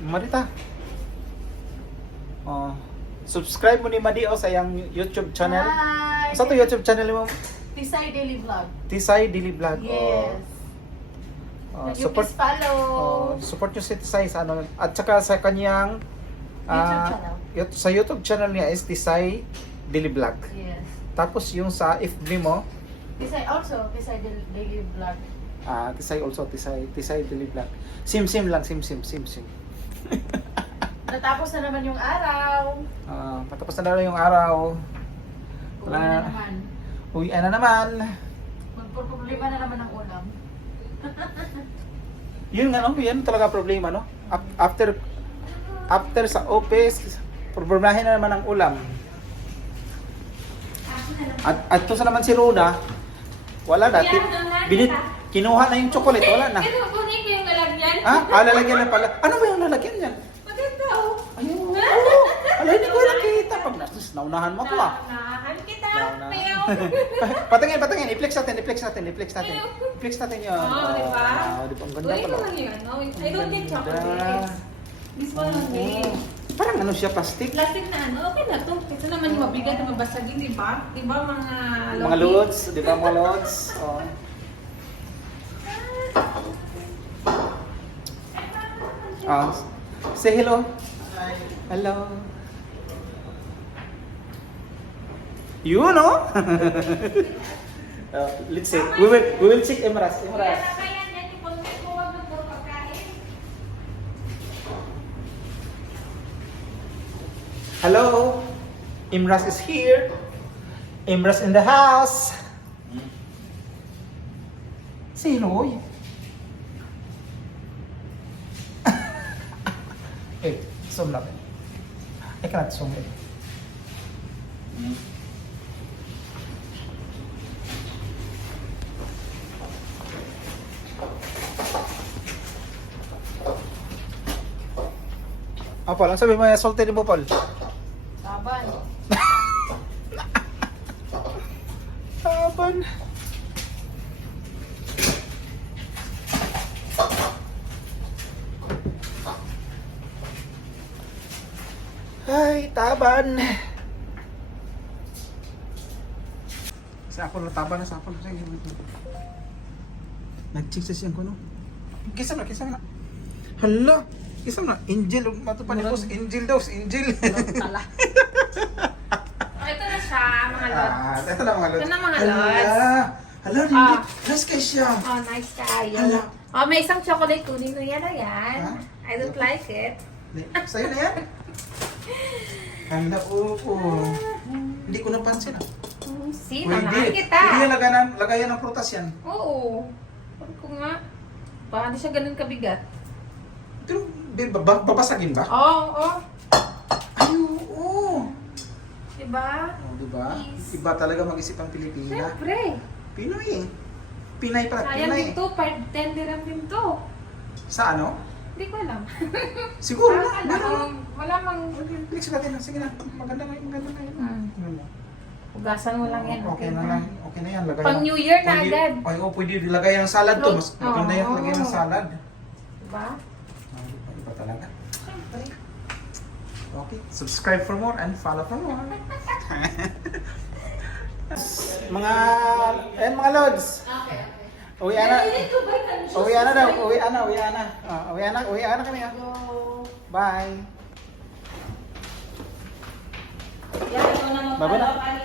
Marita. Oh. Subscribe mo ni Madi o sa iyang YouTube channel. Hi! Sa to YouTube channel mo? Tisay Daily Vlog. Tisay Daily Vlog. Yes. Oh, you, support please follow. oh, support nyo si Tisay sa ano at saka sa kanyang YouTube ah, channel. yut- sa YouTube channel niya is Tisay Daily Vlog. Yes. Tapos yung sa FB mo, Tisay also, Tisay Daily Vlog. ah Tisay also Tisay Tisay Daily Vlog. Sim sim lang sim sim sim sim. Natapos na naman yung araw. Ah, patapos na daw yung araw. Uwi Wala na na. naman. Uwi na naman. Magproblema na naman ang ulam. Yun nga no, yan talaga problema no. After after sa office, problemahin na naman ang ulam. At at to sa naman si Rona, wala na. Ti- Binit, kinuha na yung chocolate, wala na. Ito, kunin ko yung lalagyan. Ah, lalagyan na pala. Ano ba yung lalagyan niyan? Maganda oh. Ayun. Oh, ala, hindi ko nakita. Pag nasus, naunahan mo ko ah. Naunahan kita, patingin, patingin. I-flex natin, i-flex natin, i-flex natin. I-flex natin yun. Oh, di ba? Ah, di ba? Ang ganda Uy, pala. ito lang yun. No? I don't need Ganda. chocolate. This one only. Oo. Parang ano siya, plastic? Plastic na ano, okay na to. Ito naman yung mabigat na mabasagin, di ba? Di ba mga Mga loads, di ba mga loads? Oh. Say hello. Hello. You know? uh, let's see. We will we will check Emras. Emras. Hello. Imras is here. Imras in the house. Say hello. oy. eh, zoom natin. I cannot zoom ang sabi mo yung salted mo, Paul? Saban. Ay, taban. Sa ako na taban na sa ako. Nag-check sa siyang ko, no? Kisa na, kisa na. Hala, kisa na. Angel, mato pa ni boss. Angel daw, si Angel. Tala. Oh, ito na siya, mga lods. ah, ito na mga lods. Ito na, mga Hala, lods. hala, Ah. hindi. Nice kay siya. Oh, nice kayo. Hala. Oh, may isang chocolate kunin ko yan, yan. Ha? I don't like it. Sa'yo na yan? Handa, oo. Hindi ko napansin ah. Pwede. nanahan kita. Hindi yan lagayan, lagayan ng prutas yan. Oo. Sabi ko nga. Baka hindi siya ganun kabigat. Ito, ba- ba- babasagin ba? Oo, oh, oo. Ay, oo. Diba? Oh, di ba? Yes. Iba talaga mag-isip ang Pilipina. Siyempre. Pinoy eh. Pinay pala, Sayang Pinay. din to. 10 dirham din to. Sa ano? Hindi ko alam. Siguro Parang na. alam. Meron. Wala mang... Flex natin na. Sige na. Maganda nga, maganda nga yun. Hmm. Tingnan mo. Hugasan mo lang yan. Okay na lang. Okay na yan. Lagay Pang New Year na Pwede- agad. Ay, oh, pwede ilagay ang salad to. Mas Oo. maganda yan. Lagay ng salad. Diba? Ah, Iba, iba talaga. Siyempre. Okay. Subscribe for more and follow for more. mga, eh mga lods. Uwi na. Narinig ko ba yung Uwi na daw. Uwi na. Uwi na. Ah, uwi na. Uwi na kami. ah. Go. Bye. Ito na